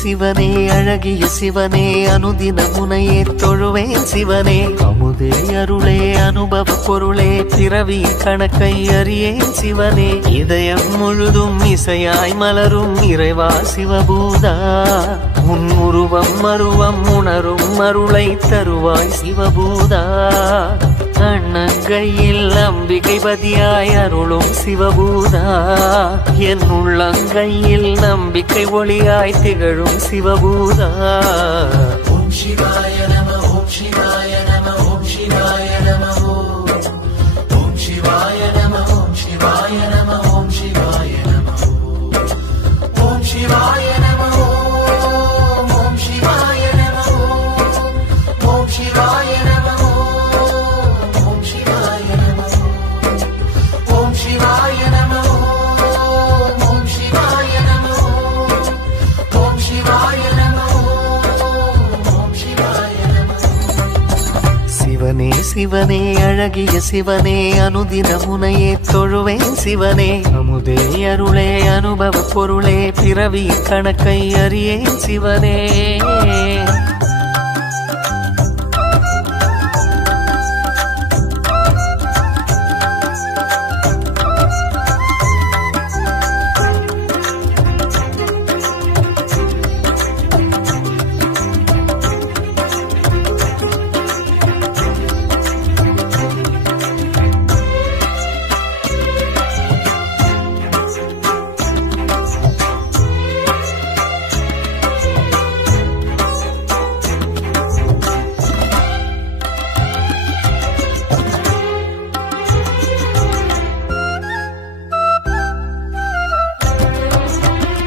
சிவனே அழகிய சிவனே அனுதின முனையே தொழுவேன் சிவனே அமுதே அருளே அனுபவ பொருளே பிறவி கணக்கை அறியேன் சிவனே இதயம் முழுதும் இசையாய் மலரும் இறைவா சிவபூதா உன் உருவம் மருவம் உணரும் அருளை தருவாய் சிவபூதா அண்ணங்கையில் நம்பிக்கை பதியாய் அருளும் சிவபூதா என் உள்ளங்கையில் நம்பிக்கை ஒளியாய் திகழும் சிவபூதா ஓம் சிவாய நம ஓம் சிவாய நம ஓம் சிவாய நம ஓம் சிவாய நம ஓம் சிவாய நம ஓம் சிவாய நம ஓம் சிவாய நம ஓம் சிவாய நம ஓம் சிவாய நம சிவனே சிவனே அழகிய சிவனே அனுதின முனையே தொழுவேன் சிவனே அமுதே அருளே அனுபவ பொருளே பிறவி கணக்கை அறியேன் சிவனே